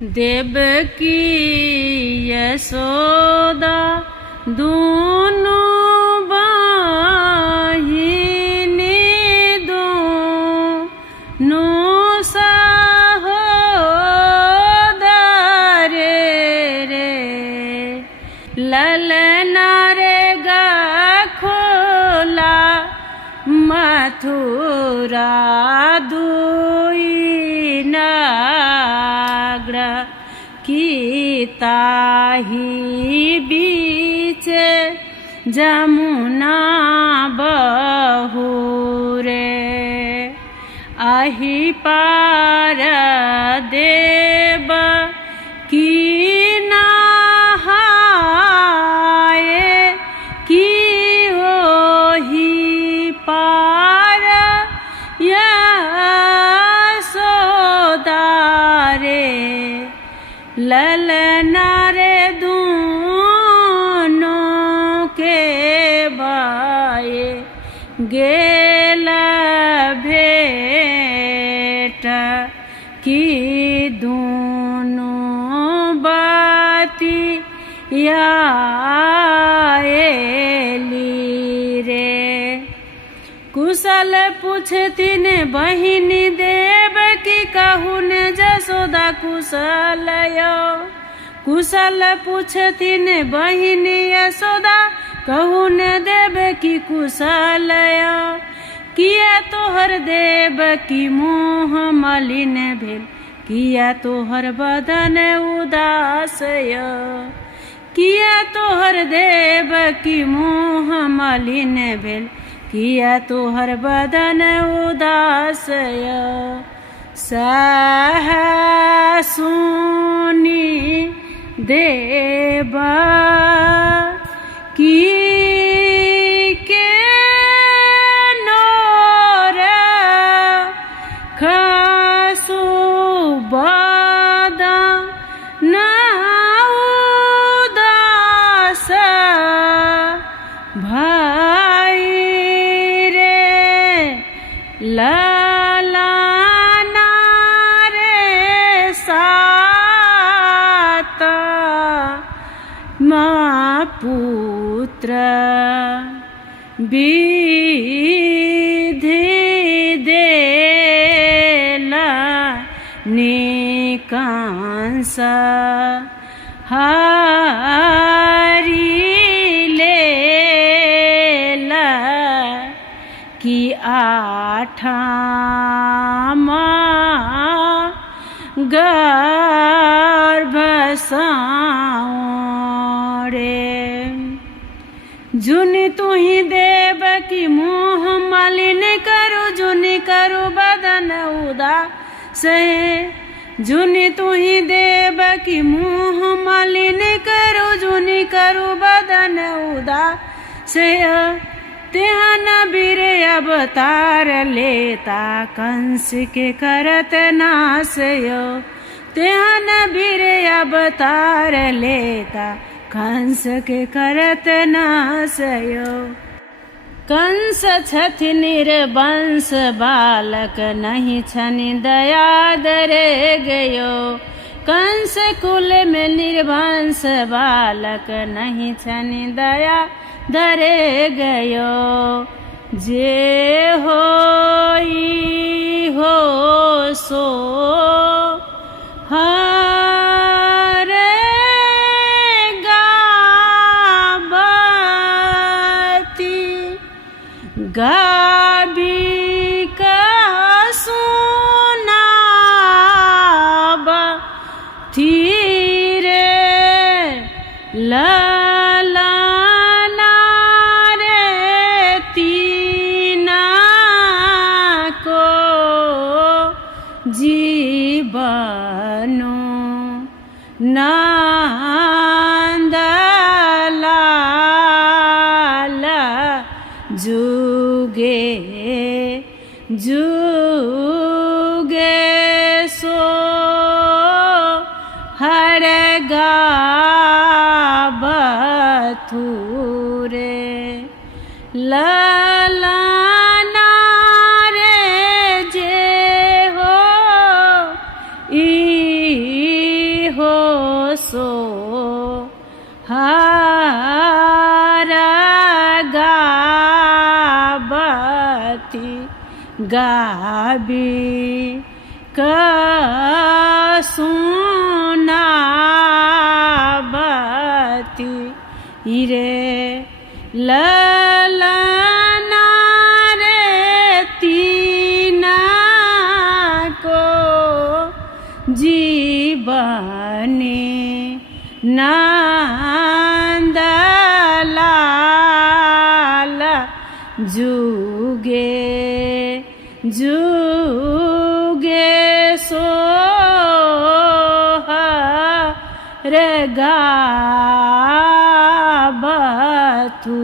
देवकी यशोदा दोनों बहिनी दोनों सहोदर रे ललना रे खोला मथुरा दुई नागरा की ताही बीच जमुना बहुरे आही पार देव की नहाए की ओही पार यशोदा रे ललना रे दोनों के बाए गेल भेट की दोनों बाती आएली रे कुशल पूछती ने बहिनी देव की कहून जसोदा कुशल कुशल पूछती ने बहिनी यशोदा कहून देव की कुशल किया तोहर देव की मोह मलिन भेल किया तोहर बदन उदास किया तोहर देव की मोह मलिन भेल किया तोहर बदन उदास सह सुनी देव की के नोर खसु बदन उदास भाई ललना रे सात माँ पुत्र विधि देला निकांस हारी लेला की आठमा गर्भ साओरे जुनि तुही देव की मोह मलिन करो जुनि करो बदन उदास जुनि तुही देव की मोह मलिन करो जुनि करो बदन उदास तेहन बीर अवतार लेता कंस के करत नाश तेहन बीर अवतार लेता कंस के करत नाश कंस छथि निर्वंश बालक नहीं छनि दया दरे गयो कंस कुल में निर्वंश बालक नहीं छनि दया धरे गयो जे होई हो सो हरे गावती गाबी का सुनावती रे जीवनो नंदलाल जुगे जुगे सो हर गावथुरे ललना रे जे हो ई हो सो हर गाबती गाबी कसुनाबती रे ललना रे तीना को जीवने नंदलाल जुगे जुगे सोहर गाबतु